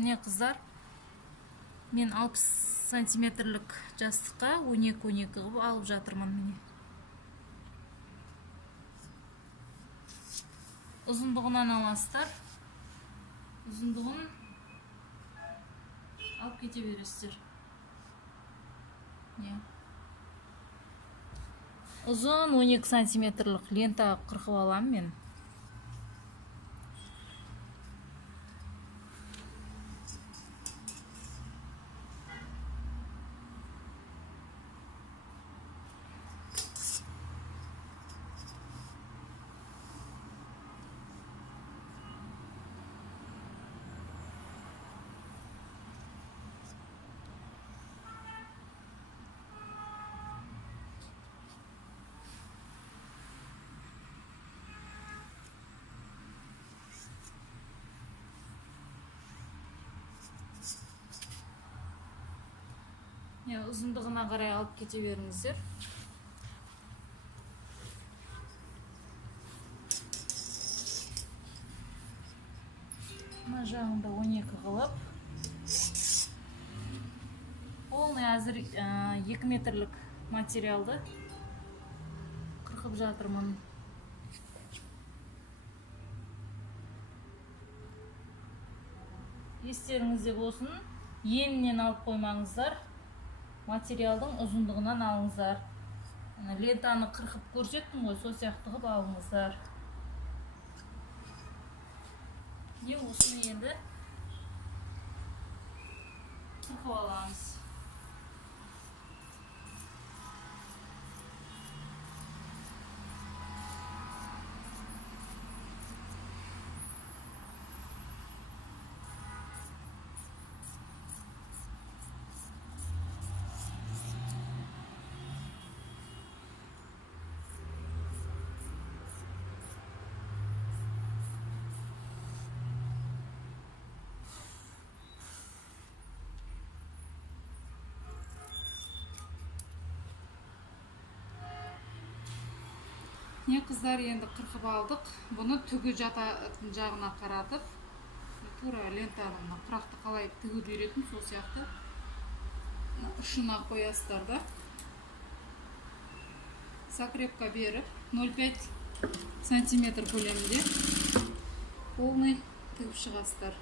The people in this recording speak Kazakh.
Міне қыздар, мен 60 сантиметрлік жастыққа 12-12 қылып алып жатырмын. Міне ұзындығынан аласыздар, ұзындығын алып кете бересіздер. Ұзын 12 сантиметрлік лента қырқып аламын мен. Ұзындығына қарай алып кете беріңіздер. Мына жағында 12 қылып, полный әзір 2 метрлік материалды қырқып жатырмын. Естеріңізде болсын, енінен алып қоймаңыздар. Материалдың ұзындығынан алыңыздар. Лентаны қырқып көрсеттім ғой, сол сияқты қылып алыңыздар. Осыны енді қырқып аламыз. Қыздар, енді қырқып алдық. Бұны түгі жататын жағына қаратып, тура лентаның құрақты қалай тігіп үйретін, сол сияқты ұшына қоясыздар да. Закрепка беріп, 0,5 сантиметр көлемінде полный тігіп шығасыздар.